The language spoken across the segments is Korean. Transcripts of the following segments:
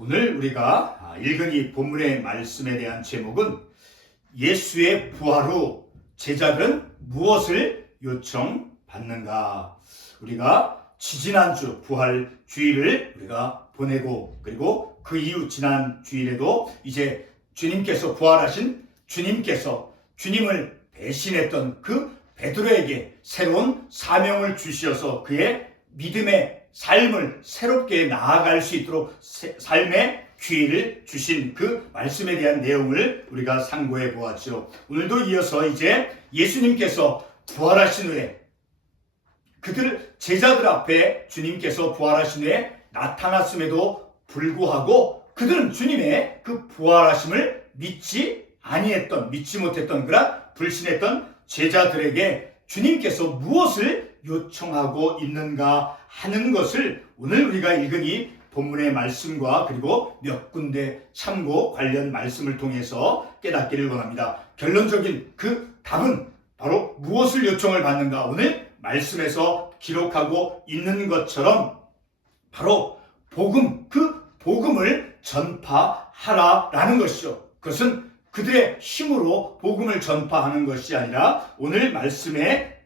오늘 우리가 읽은 이 본문의 말씀에 대한 제목은 예수의 부활 후 제자들은 무엇을 요청받는가? 우리가 지지난주 부활 주일을 우리가 보내고 그리고 그 이후 지난 주일에도 이제 주님께서 부활하신 주님께서 주님을 배신했던 그 베드로에게 새로운 사명을 주시어서 그의 믿음의 삶을 새롭게 나아갈 수 있도록 삶의 기회를 주신 그 말씀에 대한 내용을 우리가 상고해 보았죠. 오늘도 이어서 이제 예수님께서 부활하신 후에 그들 제자들 앞에 주님께서 부활하신 후에 나타났음에도 불구하고 그들은 주님의 그 부활하심을 믿지 못했던 그런 불신했던 제자들에게 주님께서 무엇을 요청하고 있는가 하는 것을 오늘 우리가 읽은 이 본문의 말씀과 그리고 몇 군데 참고 관련 말씀을 통해서 깨닫기를 원합니다. 결론적인 그 답은 바로 무엇을 요청을 받는가? 오늘 말씀에서 기록하고 있는 것처럼 바로 그 복음을 전파하라라는 것이죠. 그것은 그들의 힘으로 복음을 전파하는 것이 아니라 오늘 말씀에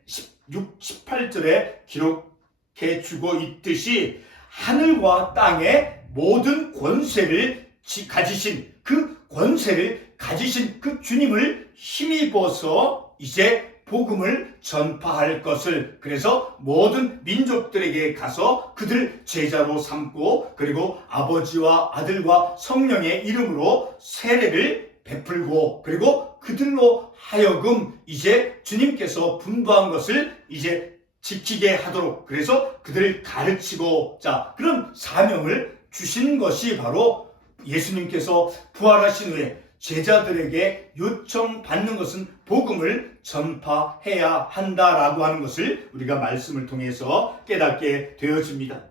18절에 기록해 주고 있듯이 하늘과 땅의 모든 권세를 가지신 그 권세를 가지신 그 주님을 힘입어서 이제 복음을 전파할 것을 그래서 모든 민족들에게 가서 그들 제자로 삼고 그리고 아버지와 아들과 성령의 이름으로 세례를 베풀고 그리고 그들로 하여금 이제 주님께서 분부한 것을 이제 지키게 하도록 그래서 그들을 가르치고 그런 사명을 주신 것이 바로 예수님께서 부활하신 후에 제자들에게 요청받는 것은 복음을 전파해야 한다라고 하는 것을 우리가 말씀을 통해서 깨닫게 되어집니다.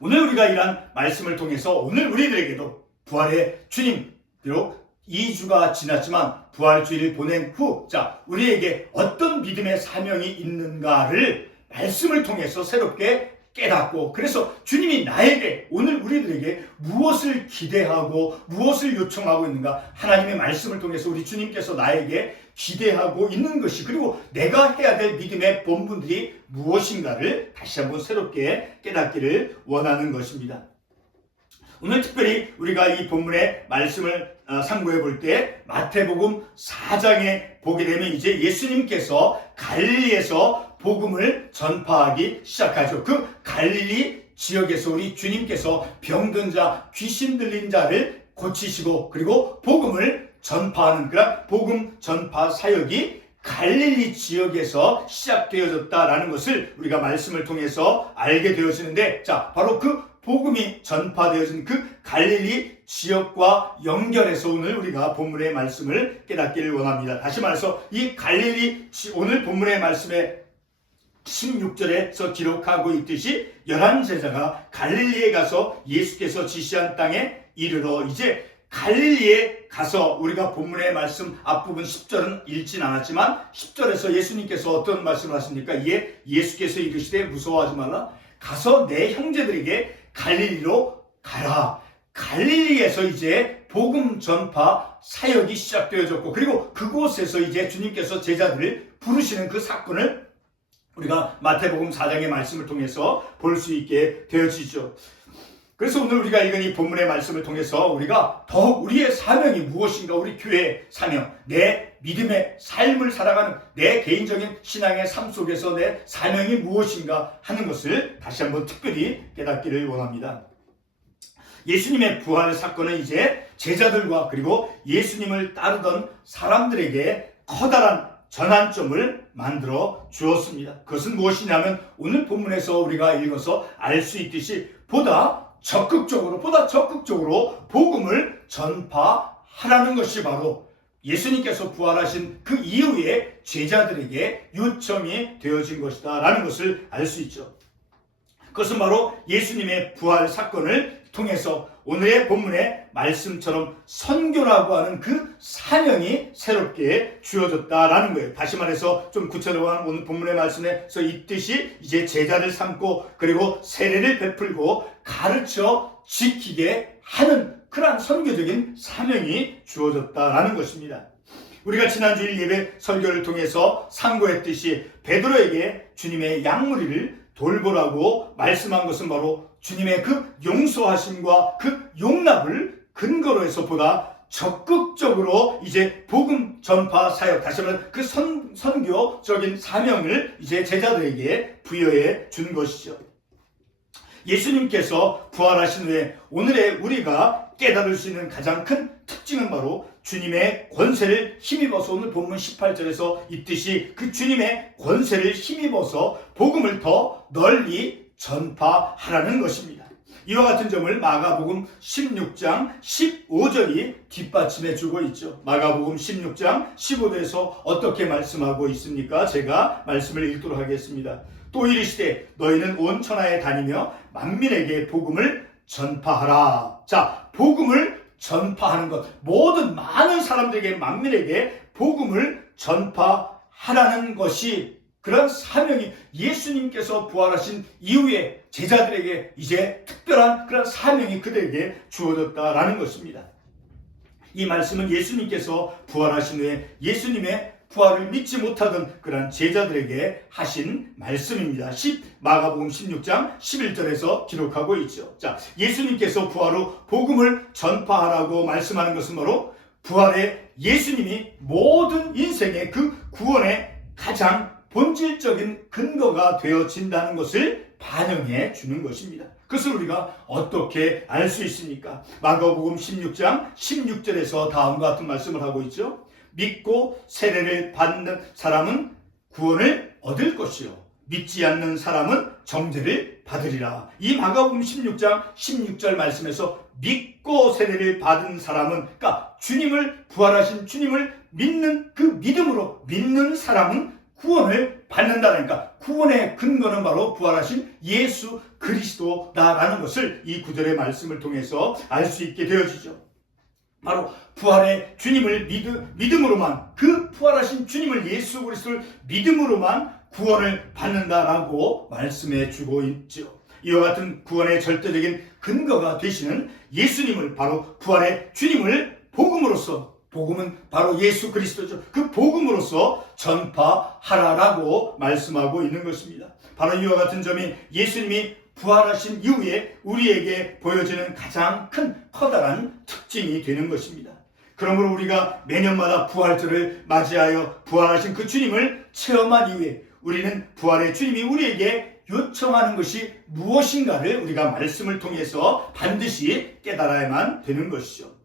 오늘 우리가 이러한 말씀을 통해서 오늘 우리들에게도 부활의 주님 비록 2주가 지났지만 부활주일을 보낸 후 우리에게 어떤 믿음의 사명이 있는가를 말씀을 통해서 새롭게 깨닫고 그래서 주님이 나에게 오늘 우리들에게 무엇을 기대하고 무엇을 요청하고 있는가 하나님의 말씀을 통해서 우리 주님께서 나에게 기대하고 있는 것이 그리고 내가 해야 될 믿음의 본분들이 무엇인가를 다시 한번 새롭게 깨닫기를 원하는 것입니다. 오늘 특별히 우리가 이 본문의 말씀을 상고해 볼 때 마태복음 4장에 보게 되면 이제 예수님께서 갈릴리에서 복음을 전파하기 시작하죠. 그 갈릴리 지역에서 우리 주님께서 병든 자, 귀신 들린 자를 고치시고 그리고 복음을 전파하는 그런 복음 전파 사역이 갈릴리 지역에서 시작되어졌다라는 것을 우리가 말씀을 통해서 알게 되어지는데 바로 그 복음이 전파되어진 그 갈릴리 지역과 연결해서 오늘 우리가 본문의 말씀을 깨닫기를 원합니다. 다시 말해서 이 갈릴리 오늘 본문의 말씀에 16절에서 기록하고 있듯이 11제자가 갈릴리에 가서 예수께서 지시한 땅에 이르러 이제 갈릴리에 가서 우리가 본문의 말씀 앞부분 10절은 읽진 않았지만 10절에서 예수님께서 어떤 말씀을 하십니까? 이에 예수께서 이르시되 무서워하지 말라 가서 내 형제들에게 갈릴리로 가라. 갈릴리에서 이제 복음 전파 사역이 시작되어졌고 그리고 그곳에서 이제 주님께서 제자들을 부르시는 그 사건을 우리가 마태복음 4장의 말씀을 통해서 볼 수 있게 되어지죠. 그래서 오늘 우리가 읽은 이 본문의 말씀을 통해서 우리가 더욱 우리의 사명이 무엇인가 우리 교회의 사명 내 믿음의 삶을 살아가는 내 개인적인 신앙의 삶 속에서 내 사명이 무엇인가 하는 것을 다시 한번 특별히 깨닫기를 원합니다. 예수님의 부활 사건은 이제 제자들과 그리고 예수님을 따르던 사람들에게 커다란 전환점을 만들어 주었습니다. 그것은 무엇이냐면 오늘 본문에서 우리가 읽어서 알 수 있듯이 보다 적극적으로 복음을 전파하라는 것이 바로 예수님께서 부활하신 그 이후에 제자들에게 요청이 되어진 것이다 라는 것을 알 수 있죠. 그것은 바로 예수님의 부활 사건을 통해서 오늘의 본문의 말씀처럼 선교라고 하는 그 사명이 새롭게 주어졌다라는 거예요. 다시 말해서 좀 구체적으로 오늘 본문의 말씀에서 있듯이 이제 제자를 삼고 그리고 세례를 베풀고 가르쳐 지키게 하는 그러한 선교적인 사명이 주어졌다라는 것입니다. 우리가 지난주일 예배 설교를 통해서 상고했듯이 베드로에게 주님의 양무리를 돌보라고 말씀한 것은 바로 주님의 그 용서하심과 그 용납을 근거로 해서 보다 적극적으로 이제 복음 전파 사역, 다시 말하면 그 선교적인 사명을 이제 제자들에게 부여해 준 것이죠. 예수님께서 부활하신 후에 오늘의 우리가 깨달을 수 있는 가장 큰 특징은 바로 주님의 권세를 힘입어서, 오늘 본문 18절에서 있듯이 그 주님의 권세를 힘입어서 복음을 더 널리 전파하라는 것입니다. 이와 같은 점을 마가복음 16장 15절이 뒷받침해 주고 있죠. 마가복음 16장 15절에서 어떻게 말씀하고 있습니까? 제가 말씀을 읽도록 하겠습니다. 또 이르시되 너희는 온 천하에 다니며 만민에게 복음을 전파하라. 자, 복음을 전파하는 것, 모든 많은 사람들에게, 만민에게 복음을 전파하라는 것이, 그런 사명이 예수님께서 부활하신 이후에 제자들에게 이제 특별한 그런 사명이 그들에게 주어졌다라는 것입니다. 이 말씀은 예수님께서 부활하신 후에 예수님의 부활을 믿지 못하던 그런 제자들에게 하신 말씀입니다. 마가복음 16장 11절에서 기록하고 있죠. 자, 예수님께서 부활 후 복음을 전파하라고 말씀하는 것은 바로 부활의 예수님이 모든 인생의 그 구원의 가장 본질적인 근거가 되어진다는 것을 반영해 주는 것입니다. 그것을 우리가 어떻게 알 수 있습니까? 마가복음 16장 16절에서 다음과 같은 말씀을 하고 있죠. 믿고 세례를 받는 사람은 구원을 얻을 것이요 믿지 않는 사람은 정죄를 받으리라. 이 마가복음 16장 16절 말씀에서 믿고 세례를 받은 사람은, 그러니까 주님을, 부활하신 주님을 믿는 그 믿음으로 믿는 사람은 구원을 받는다니까, 구원의 근거는 바로 부활하신 예수 그리스도다라는 것을 이 구절의 말씀을 통해서 알 수 있게 되어지죠. 바로 부활의 주님을 믿음으로만, 그 부활하신 주님을, 예수 그리스도를 믿음으로만 구원을 받는다라고 말씀해 주고 있죠. 이와 같은 구원의 절대적인 근거가 되시는 예수님을, 바로 부활의 주님을 복음으로써, 복음은 바로 예수 그리스도죠. 그 복음으로써 전파하라라고 말씀하고 있는 것입니다. 바로 이와 같은 점이 예수님이 부활하신 이후에 우리에게 보여지는 가장 큰 커다란 특징이 되는 것입니다. 그러므로 우리가 매년마다 부활절을 맞이하여 부활하신 그 주님을 체험한 이후에 우리는 부활의 주님이 우리에게 요청하는 것이 무엇인가를 우리가 말씀을 통해서 반드시 깨달아야만 되는 것이죠.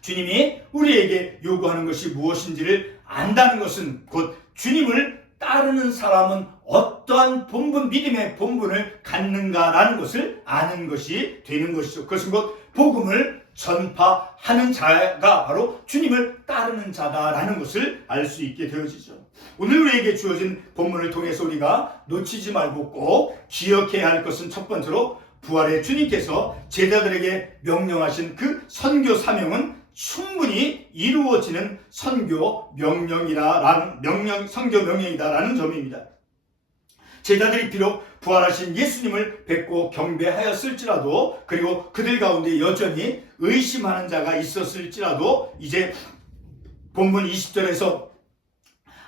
주님이 우리에게 요구하는 것이 무엇인지를 안다는 것은 곧 주님을 따르는 사람은 어떠한 본분, 믿음의 본분을 갖는가라는 것을 아는 것이 되는 것이죠. 그것은 곧 복음을 전파하는 자가 바로 주님을 따르는 자다라는 것을 알 수 있게 되어지죠. 오늘 우리에게 주어진 본문을 통해서 우리가 놓치지 말고 꼭 기억해야 할 것은, 첫 번째로 부활의 주님께서 제자들에게 명령하신 그 선교 사명은 충분히 이루어지는 선교 명령이다라는 점입니다. 제자들이 비록 부활하신 예수님을 뵙고 경배하였을지라도, 그리고 그들 가운데 여전히 의심하는 자가 있었을지라도, 이제 본문 20절에서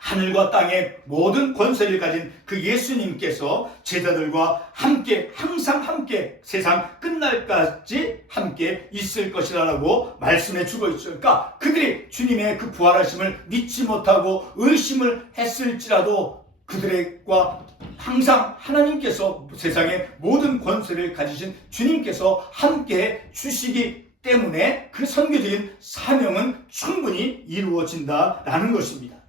하늘과 땅의 모든 권세를 가진 그 예수님께서 제자들과 함께, 항상 함께, 세상 끝날까지 함께 있을 것이라고 말씀해 주고 있죠. 그러니까 그들이 주님의 그 부활하심을 믿지 못하고 의심을 했을지라도 그들과 항상 하나님께서, 세상의 모든 권세를 가지신 주님께서 함께 주시기 때문에 그 선교적인 사명은 충분히 이루어진다라는 것입니다.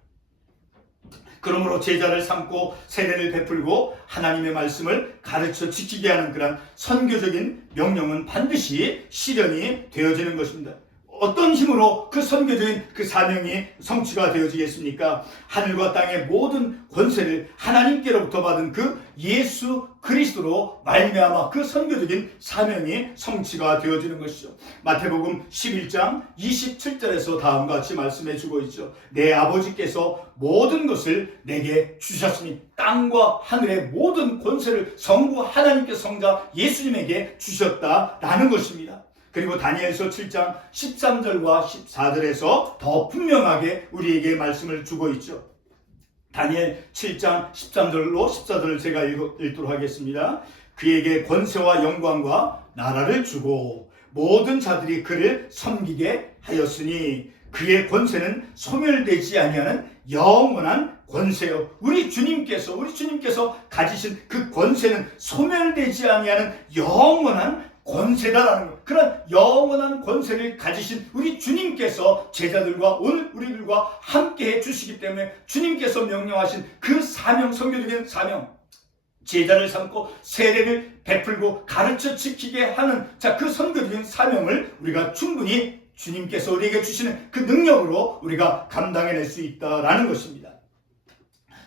그러므로 제자를 삼고 세례를 베풀고 하나님의 말씀을 가르쳐 지키게 하는 그런 선교적인 명령은 반드시 실현이 되어지는 것입니다. 어떤 힘으로 그 선교적인 그 사명이 성취가 되어지겠습니까? 하늘과 땅의 모든 권세를 하나님께로부터 받은 그 예수 그리스도로 말미암아 그 선교적인 사명이 성취가 되어지는 것이죠. 마태복음 11장 27절에서 다음과 같이 말씀해 주고 있죠. 내 아버지께서 모든 것을 내게 주셨으니 땅과 하늘의 모든 권세를 성부 하나님께 성자 예수님에게 주셨다라는 것입니다. 그리고 다니엘서 7장 13절과 14절에서 더 분명하게 우리에게 말씀을 주고 있죠. 다니엘 7장 13절로 14절을 제가 읽도록 하겠습니다. 그에게 권세와 영광과 나라를 주고 모든 자들이 그를 섬기게 하였으니 그의 권세는 소멸되지 아니하는 영원한 권세요. 우리 주님께서 가지신 그 권세는 소멸되지 아니하는 영원한 권세다라는 것. 그런 영원한 권세를 가지신 우리 주님께서 제자들과 오늘 우리들과 함께 해주시기 때문에 주님께서 명령하신 그 사명, 선교적인 사명, 제자를 삼고 세례를 베풀고 가르쳐 지키게 하는 그 선교적인 사명을 우리가 충분히 주님께서 우리에게 주시는 그 능력으로 우리가 감당해낼 수 있다라는 것입니다.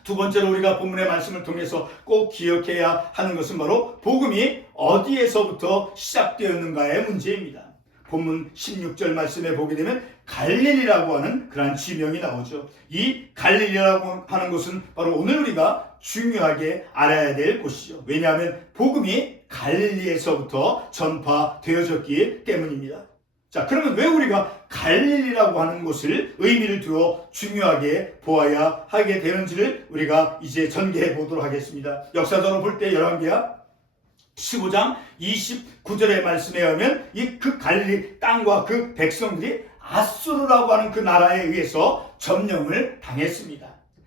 두 번째로 우리가 본문의 말씀을 통해서 꼭 기억해야 하는 것은 바로 복음이 어디에서부터 시작되었는가의 문제입니다. 본문 16절 말씀에 보게 되면 갈릴리라고 하는 그러한 지명이 나오죠. 이 갈릴리라고 하는 곳은 바로 오늘 우리가 중요하게 알아야 될 곳이죠. 왜냐하면 복음이 갈릴리에서부터 전파되어졌기 때문입니다. 자, 그러면 왜 우리가 갈릴리라고 하는 곳을 의미를 두어 중요하게 보아야 하게 되는지를 우리가 이제 전개해 보도록 하겠습니다. 역사적으로 볼 때 열왕기하 15장 29절의 말씀에 의하면 이 그 갈릴리 땅과 그 백성들이 아수르라고 하는 그 나라에 의해서 점령을 당했습니다.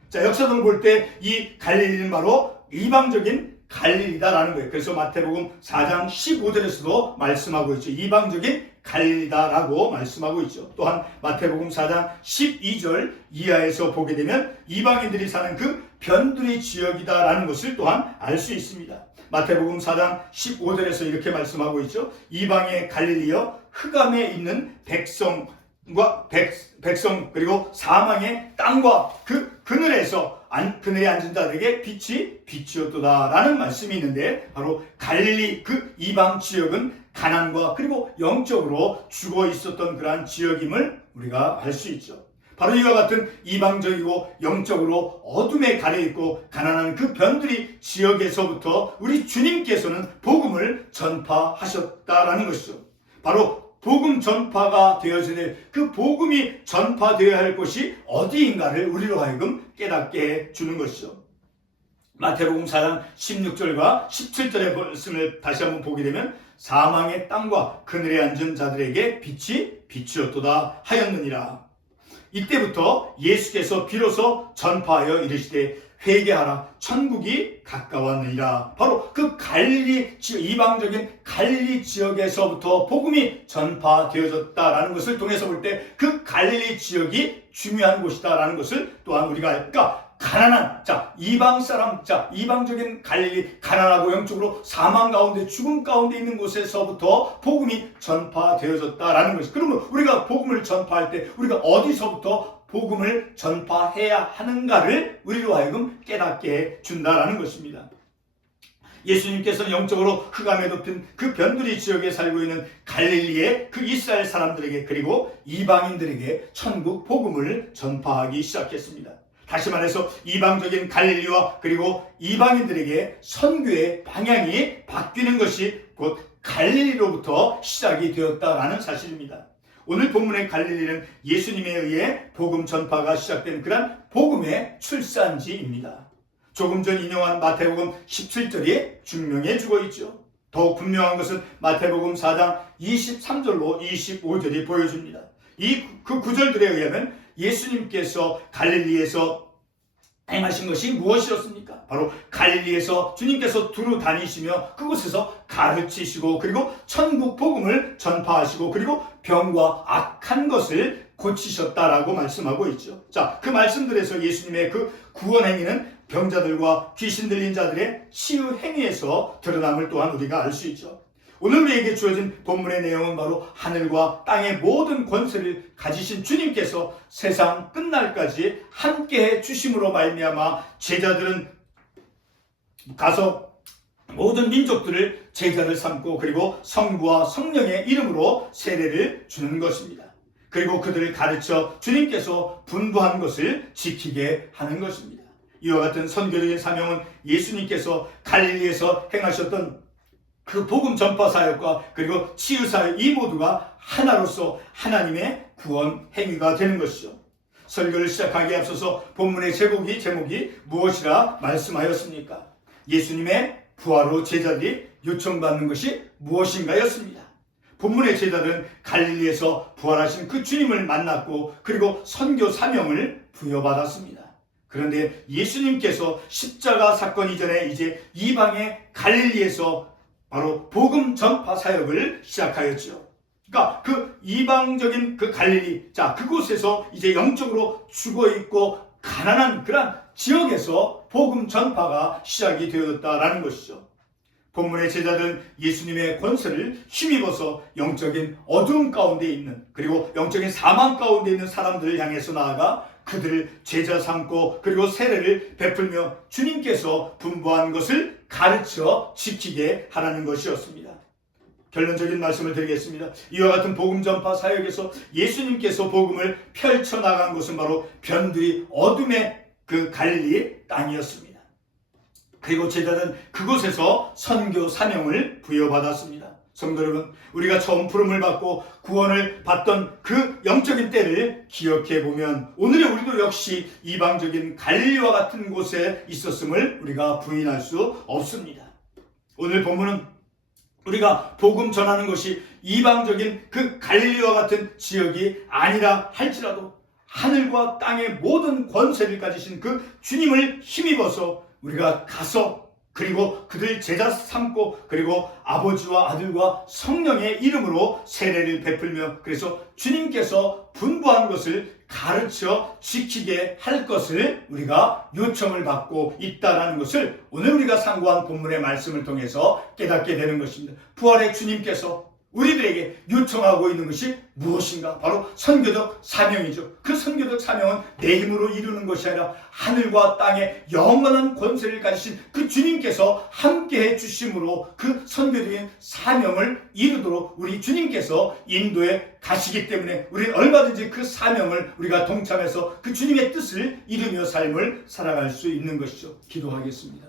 자, 역사적으로 볼 때 이 갈릴리는 바로 이방적인 갈릴리다라는 거예요. 그래서 마태복음 4장 15절에서도 말씀하고 있죠. 이방적인 갈릴리다라고 말씀하고 있죠. 또한 마태복음 4장 12절 이하에서 보게 되면 이방인들이 사는 그 변두리 지역이다라는 것을 또한 알 수 있습니다. 마태복음 4장 15절에서 이렇게 말씀하고 있죠. 이방의 갈릴리여 흑암에 있는 백성 그리고 사망의 땅과 그 그늘에 앉은 자들에게 빛이 비치었도다라는 말씀이 있는데 바로 갈릴리 그 이방 지역은 가난과 그리고 영적으로 죽어 있었던 그러한 지역임을 우리가 알 수 있죠. 바로 이와 같은 이방적이고 영적으로 어둠에 가려있고 가난한 그 변두리 지역에서부터 우리 주님께서는 복음을 전파하셨다라는 것이죠. 바로 복음 전파가 되어져야 될 그 복음이 전파되어야 할 곳이 어디인가를 우리로 하여금 깨닫게 해주는 것이죠. 마태복음 4장 16절과 17절의 말씀을 다시 한번 보게 되면 사망의 땅과 그늘에 앉은 자들에게 빛이 비추었도다 하였느니라. 이때부터 예수께서 비로소 전파하여 이르시되 회개하라 천국이 가까웠느니라. 바로 그 갈릴리 지역, 이방적인 갈릴리 지역에서부터 복음이 전파되어졌다라는 것을 통해서 볼 때 그 갈릴리 지역이 중요한 곳이다라는 것을 또한 우리가 알까? 가난한 이방 사람, 이방적인 갈릴리, 가난하고 영적으로 사망 가운데 죽음 가운데 있는 곳에서부터 복음이 전파되어졌다라는 것이. 그러면 우리가 복음을 전파할 때 우리가 어디서부터 복음을 전파해야 하는가를 우리로 하여금 깨닫게 준다라는 것입니다. 예수님께서는 영적으로 흑암에 덮인 그 변두리 지역에 살고 있는 갈릴리의 그 이스라엘 사람들에게 그리고 이방인들에게 천국 복음을 전파하기 시작했습니다. 다시 말해서 이방적인 갈릴리와 그리고 이방인들에게 선교의 방향이 바뀌는 것이 곧 갈릴리로부터 시작이 되었다라는 사실입니다. 오늘 본문의 갈릴리는 예수님에 의해 복음 전파가 시작된 그런 복음의 출산지입니다. 조금 전 인용한 마태복음 17절이 증명해 주고 있죠. 더욱 분명한 것은 마태복음 4장 23절로 25절이 보여줍니다. 그 구절들에 의하면 예수님께서 갈릴리에서 행하신 것이 무엇이었습니까? 바로 갈릴리에서 주님께서 두루 다니시며 그곳에서 가르치시고 그리고 천국 복음을 전파하시고 그리고 병과 악한 것을 고치셨다라고 말씀하고 있죠. 자, 그 말씀들에서 예수님의 그 구원 행위는 병자들과 귀신 들린 자들의 치유 행위에서 드러남을 또한 우리가 알 수 있죠. 오늘 우리에게 주어진 본문의 내용은 바로 하늘과 땅의 모든 권세를 가지신 주님께서 세상 끝날까지 함께해 주심으로 말미암아 제자들은 가서 모든 민족들을 제자를 삼고 그리고 성부와 성령의 이름으로 세례를 주는 것입니다. 그리고 그들을 가르쳐 주님께서 분부한 것을 지키게 하는 것입니다. 이와 같은 선교적인 사명은 예수님께서 갈릴리에서 행하셨던 그 복음 전파 사역과 그리고 치유 사역 이 모두가 하나로서 하나님의 구원 행위가 되는 것이죠. 설교를 시작하기에 앞서서 본문의 제목이 무엇이라 말씀하였습니까? 예수님의 부활로 제자들이 요청받는 것이 무엇인가였습니다. 본문의 제자들은 갈릴리에서 부활하신 그 주님을 만났고 그리고 선교 사명을 부여받았습니다. 그런데 예수님께서 십자가 사건 이전에 이제 이방의 갈릴리에서 바로 복음 전파 사역을 시작하였죠. 그러니까 그 이방적인 그 갈릴리, 그곳에서 이제 영적으로 죽어있고 가난한 그런 지역에서 복음 전파가 시작이 되었다라는 것이죠. 본문의 제자들은 예수님의 권세를 힘입어서 영적인 어두움 가운데 있는 그리고 영적인 사망 가운데 있는 사람들을 향해서 나아가 그들을 제자 삼고 그리고 세례를 베풀며 주님께서 분부한 것을 가르쳐 지키게 하라는 것이었습니다. 결론적인 말씀을 드리겠습니다. 이와 같은 복음 전파 사역에서 예수님께서 복음을 펼쳐나간 곳은 바로 변두리 어둠의 그 갈릴리 땅이었습니다. 그리고 제자는 그곳에서 선교 사명을 부여받았습니다. 성도 여러분, 우리가 처음 부름을 받고 구원을 받던 그 영적인 때를 기억해 보면 오늘의 우리도 역시 이방적인 갈릴리와 같은 곳에 있었음을 우리가 부인할 수 없습니다. 오늘 본문은 우리가 복음 전하는 것이 이방적인 그 갈릴리와 같은 지역이 아니라 할지라도 하늘과 땅의 모든 권세를 가지신 그 주님을 힘입어서 우리가 가서 그리고 그들 제자 삼고 그리고 아버지와 아들과 성령의 이름으로 세례를 베풀며 그래서 주님께서 분부한 것을 가르쳐 지키게 할 것을 우리가 요청을 받고 있다는 것을 오늘 우리가 상고한 본문의 말씀을 통해서 깨닫게 되는 것입니다. 부활의 주님께서 우리들에게 요청하고 있는 것이 무엇인가? 바로 선교적 사명이죠. 그 선교적 사명은 내 힘으로 이루는 것이 아니라 하늘과 땅의 영원한 권세를 가지신 그 주님께서 함께해 주심으로 그 선교적인 사명을 이루도록 우리 주님께서 인도에 가시기 때문에 우리는 얼마든지 그 사명을 우리가 동참해서 그 주님의 뜻을 이루며 삶을 살아갈 수 있는 것이죠. 기도하겠습니다.